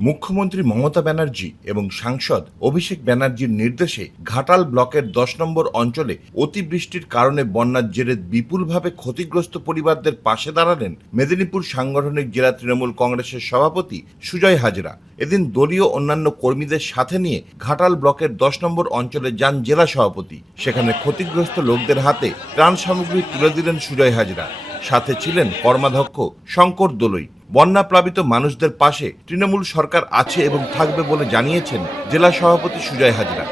মুখ্যমন্ত্রী মমতা ব্যানার্জি এবং সাংসদ অভিষেক ব্যানার্জির নির্দেশে ঘাটাল ব্লকের দশ নম্বর অঞ্চলে অতিবৃষ্টির কারণে বন্যার জেরে বিপুলভাবে ক্ষতিগ্রস্ত পরিবারদের পাশে দাঁড়ালেন মেদিনীপুর সাংগঠনিক জেলা তৃণমূল কংগ্রেসের সভাপতি সুজয় হাজরা। এদিন দলীয় অন্যান্য কর্মীদের সাথে নিয়ে ঘাটাল ব্লকের দশ নম্বর অঞ্চলে যান জেলা সভাপতি। সেখানে ক্ষতিগ্রস্ত লোকদের হাতে ত্রাণ সামগ্রী তুলে দিলেন সুজয় হাজরা। সাথে ছিলেন কর্মাধ্যক্ষ শঙ্কর দোলই। বন্যা প্লাবিত মানুষদের পাশে তৃণমূল সরকার আছে এবং থাকবে বলে জানিয়েছেন জেলা সভাপতি সুজয় হাজরা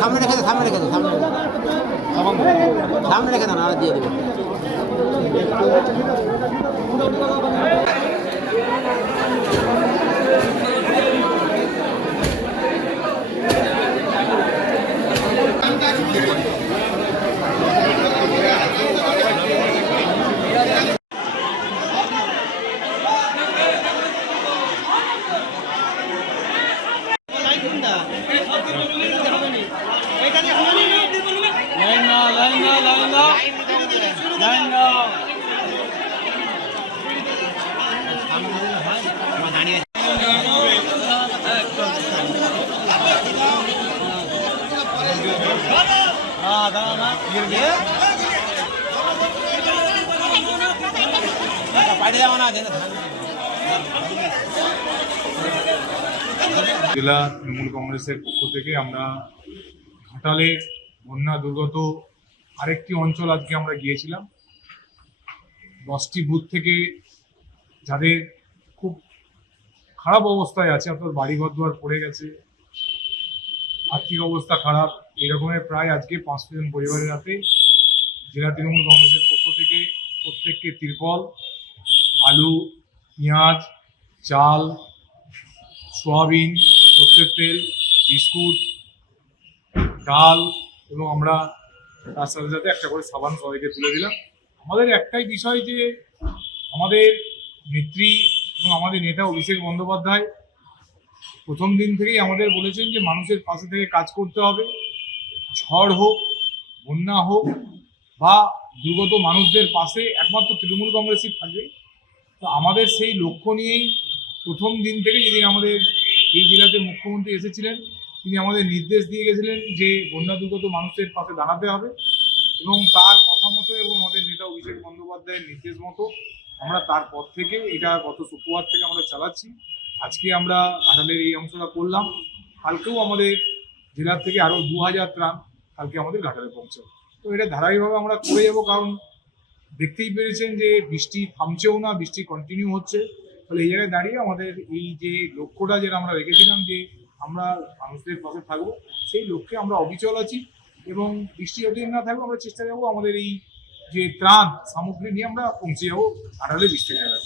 সামনে রেখে সামনে রেখে সামনে রেখে দে, সামনে রেখে দে। সামনে রেখে দেন আর পাঠিয়ে যাব না জেলা তৃণমূল কংগ্রেসের পক্ষ থেকে আমরা ঘাটালে বন্যা দুর্গত আরেকটি অঞ্চল আজকে আমরা গিয়েছিলাম। দশটি বুথ থেকে যাদের খুব খারাপ অবস্থায় আছে, অর্থাৎ বাড়িঘর দুয়ার পড়ে গেছে, আর্থিক অবস্থা খারাপ এরকমের প্রায় আজকে পাঁচশো জন পরিবারের হাতে জেলা তৃণমূল কংগ্রেসের পক্ষ থেকে প্রত্যেককে তিরপল, আলু, পেঁয়াজ, চাল সোয়াবিন, সর্ষের তেল, বিস্কুট, ডাল এবং আমরা তার সাথে সাথে একটা করে সাবান সবাইকে তুলে দিলাম। আমাদের একটাই বিষয় যে আমাদের নেত্রী এবং আমাদের নেতা অভিষেক বন্দ্যোপাধ্যায় প্রথম দিন থেকেই আমাদের বলেছেন যে মানুষের পাশে থেকে কাজ করতে হবে। ঝড় হোক, বন্যা হোক বা দুর্গত মানুষদের পাশে একমাত্র তৃণমূল কংগ্রেসই থাকবে। তো আমাদের সেই লক্ষ্য নিয়েই প্রথম দিন থেকে যেদিন আমাদের এই জেলাতে মুখ্যমন্ত্রী এসেছিলেন, তিনি আমাদের নির্দেশ দিয়ে গেছিলেন যে বন্যা দুর্গত মানুষের পাশে দাঁড়াতে হবে এবং তার কথা মতো এবং আমাদের নেতা অভিষেক বন্দ্যোপাধ্যায়ের নির্দেশ মতো আমরা তারপর থেকে এটা গত শুক্রবার থেকে আমরা চালাচ্ছি। আজকে আমরা ঘাটালের এই অংশটা করলাম। কালকেও আমাদের জেলার থেকে আরও দু হাজার ত্রাণ কালকে আমাদের ঘাটালে পৌঁছাবে। তো এটা ধারাবাহিকভাবে আমরা করে যাব কারণ দেখতেই পেরেছেন যে বৃষ্টি থামছেও না, বৃষ্টি কন্টিনিউ হচ্ছে। ফলে এই জায়গায় দাঁড়িয়ে আমাদের এই যে লক্ষ্যটা যেটা আমরা রেখেছিলাম যে আমরা মানুষদের পাশে থাকব, সেই লক্ষ্যে আমরা অবিচল আছি এবং বৃষ্টি যদি না থাকবে আমরা চেষ্টা করব আমাদের এই যে ত্রাণ সামগ্রী নিয়ে আমরা পৌঁছে যাব আড়ালে বৃষ্টি জায়গায়